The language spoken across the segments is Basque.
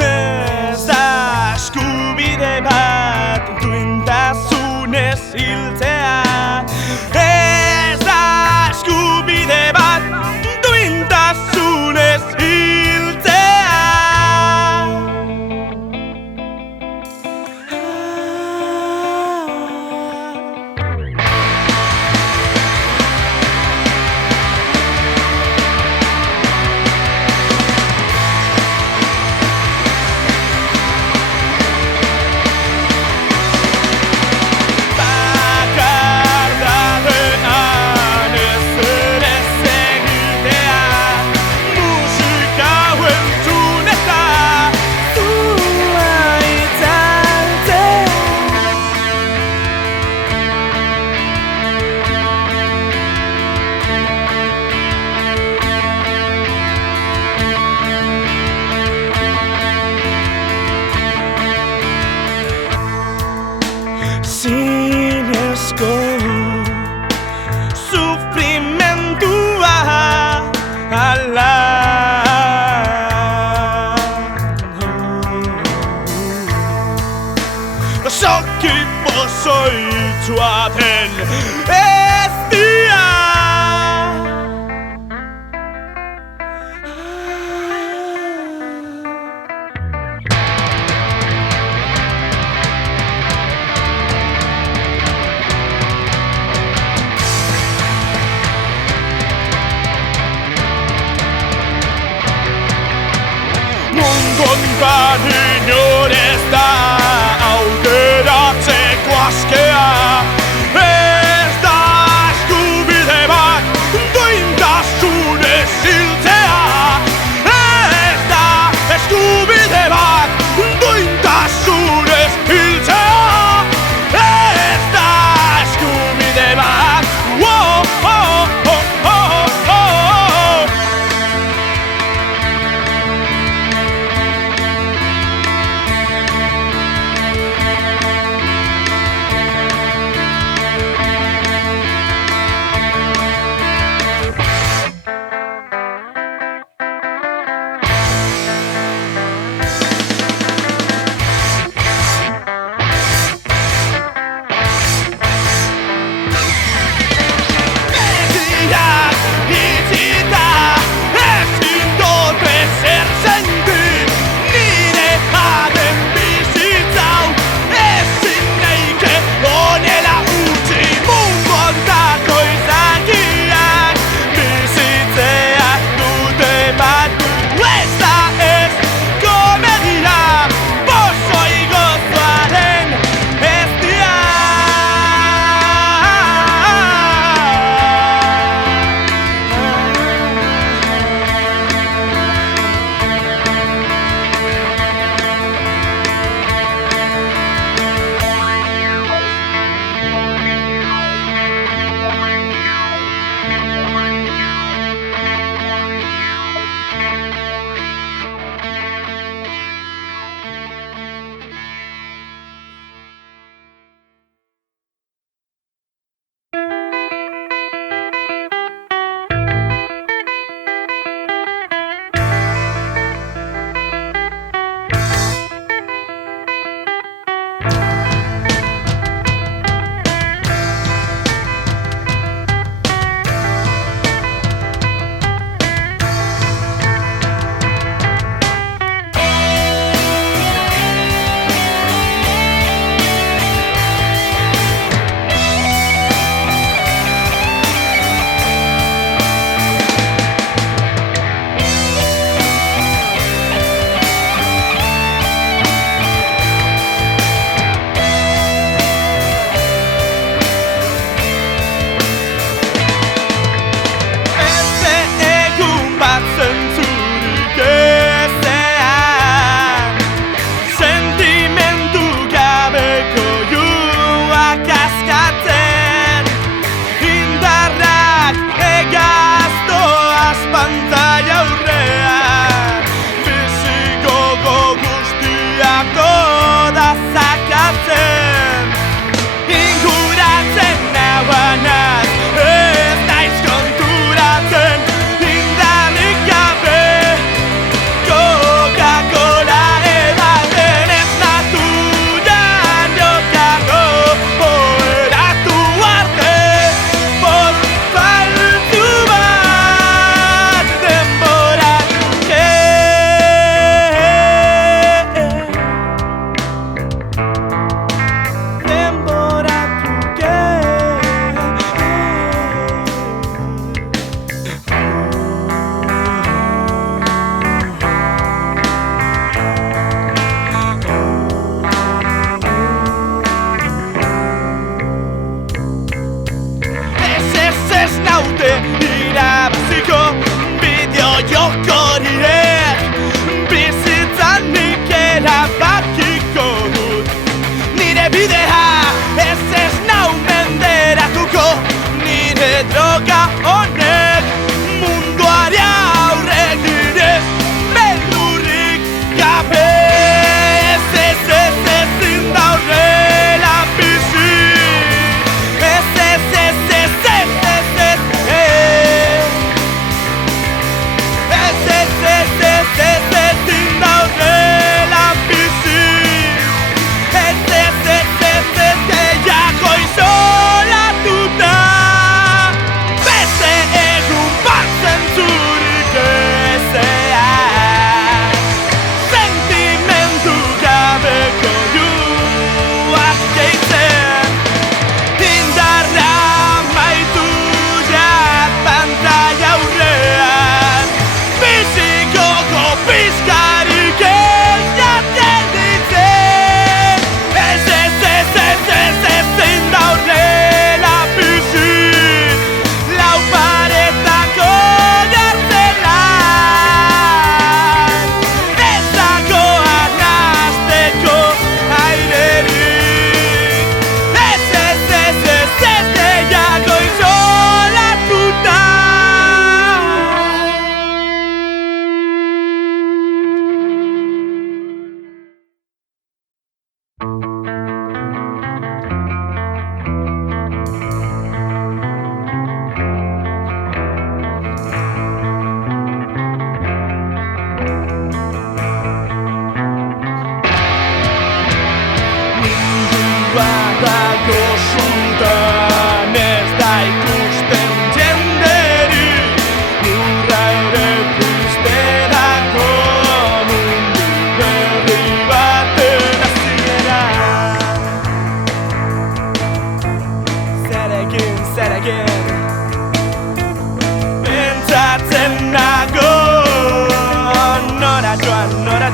Ez da eskubide bat duintasunez hiltzea. Ez da eskubide bat duintasunez hiltzea. Zinezko sufrimentua ala Soki pozoitzua den ez dira. Munduan inor ez da aukeratzeko askea. Ez da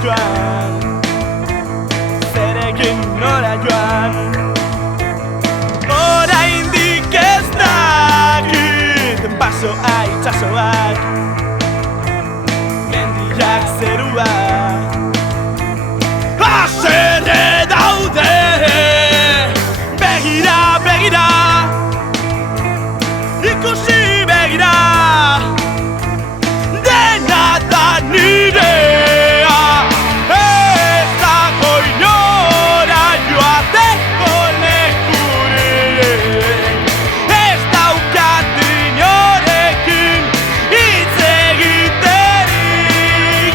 joan, zerekin nora joan. Oraindik ez dakit basoa itsasoak, mendiak zeruak haserre daude. Begira, begira, ikusi begira, dena da nirea. Ez dago inora joateko lekurik, ez daukat inorekin hitz egiterik.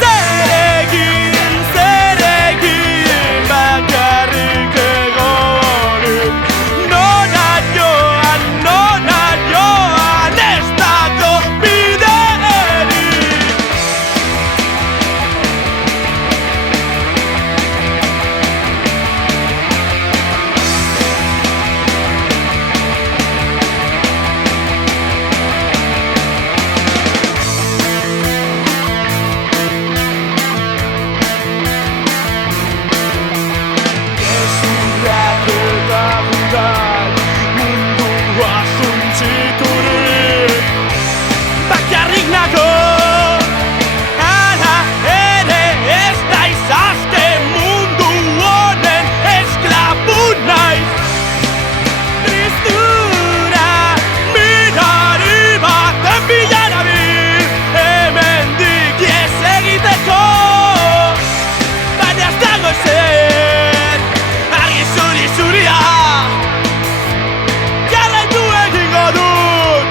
Zerekin, zerekin bakarrik egonik, nora joan ez dago biderik. Gezurrak edagunak mundua suntziturik, bakarrik nago. Hala ere ez naiz aske, mundu honen esklabu naiz. Tristura mirari baten bila nabil, hemendik ihes egiteko, baina ez dago ezer argi zuri-zuria. Jarraitu egingo dut,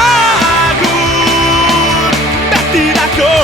agur betirako.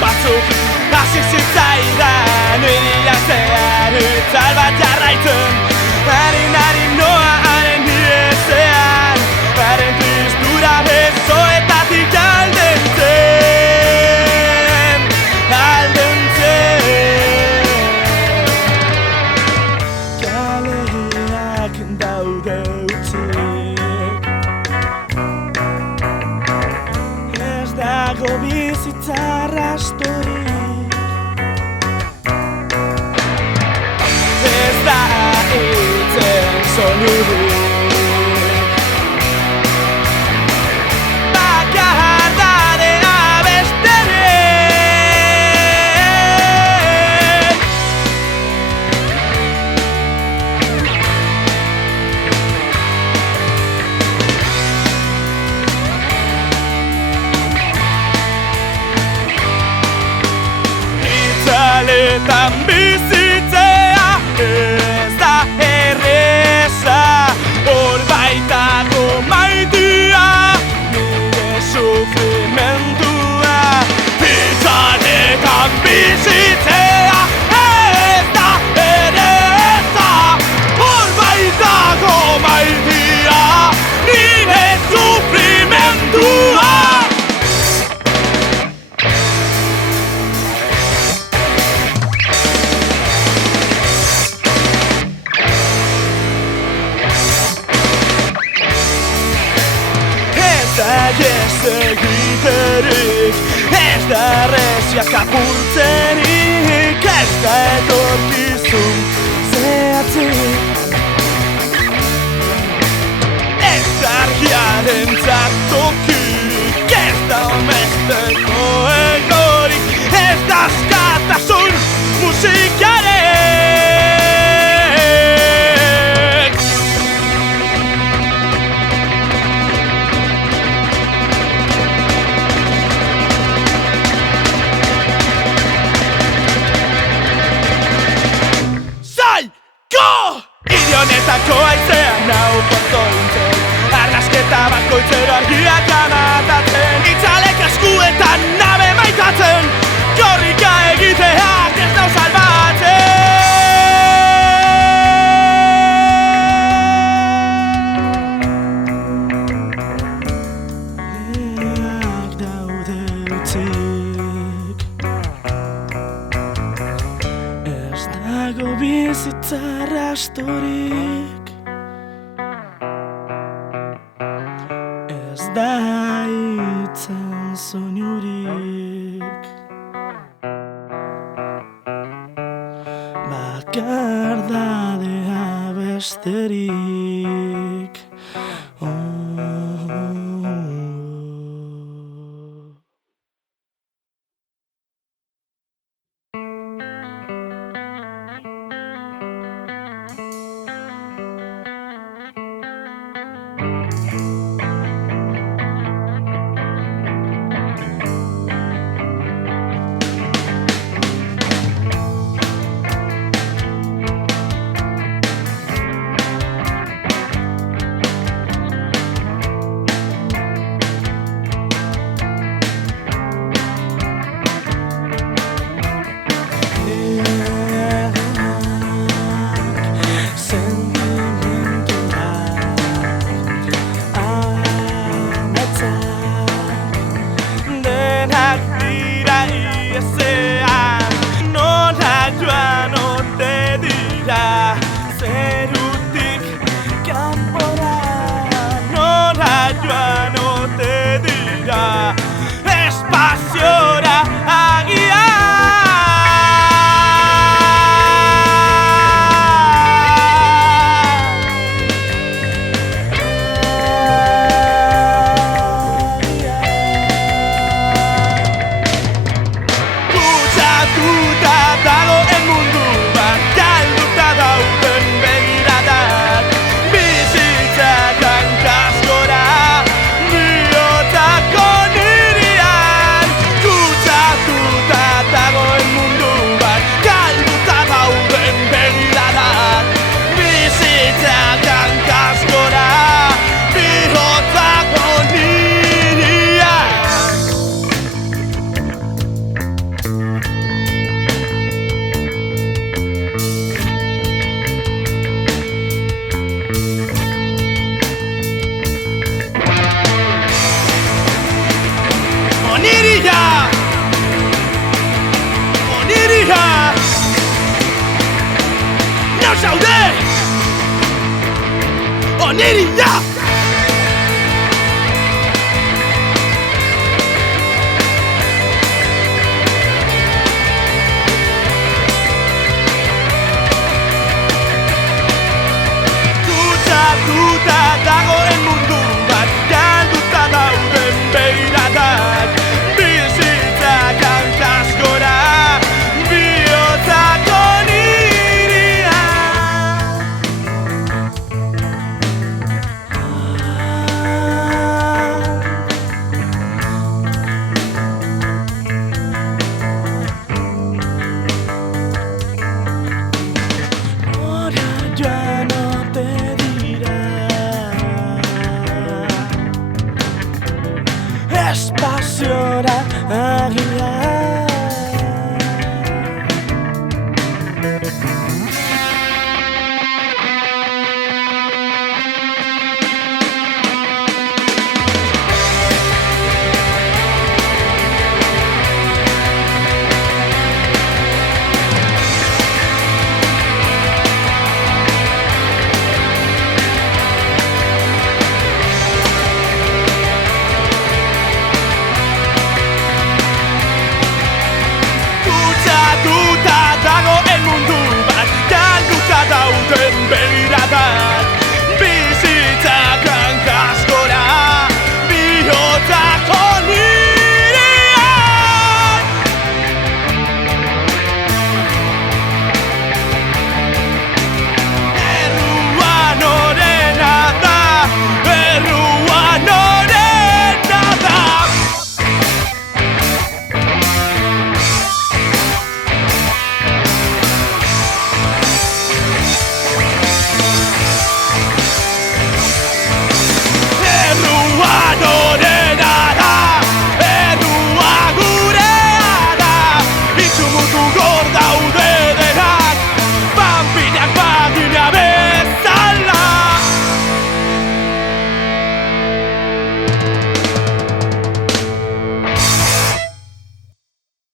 Batzuk hasi zitzaidan iriratzean itzal bat jarraitzen, harin noa haren ihesean, haren tristura besoetatik alden zen. Kaleak daude utzik, ez dago bizitza arrastorik, ez da hitzen soinurik, bakardadea besterik. Itzaletan bizitzea ez da erreza, hor baitago maitia, nire sufrimentua. Itzaletan bizitzea ez da erreza, hor baitago maitia, nire sufrimentua. da erreziak apurtzerik, ez da etorkizun zehatzik. Ez da argiarentzat tokirik, ez da omesteko egorik, ez da askatasun musikaren. Zaiko! Hiri honetako aizean nau portointzen, arnasketa bakoitzero argiak amatatzen, itzalek eskuetan nabe maitatzen, korrika egiteak ez dau salbatzen. Leak daude utzik, ez dago bizitza rastorik, ez da hitzen soinurik, bakardadea besterik. Zerutik kanpora nora joan ote dira, espaziora agian. Kutsatuta dagoen mundu bat, galduta dauden begiradak, bizitzak hankaz gora, bihotzako nirian. Kutsatuta dagoen mundu bat, galduta dauden begiradak, bizitzak hankaz gora, bihotzako nirian. Oniria! Oniria! Non zaude! Oniria! Kutsatuta dagoen mundu bat, galduta dauden begiradak, bizitzak hankaz gora, bihotzako espaziora agin.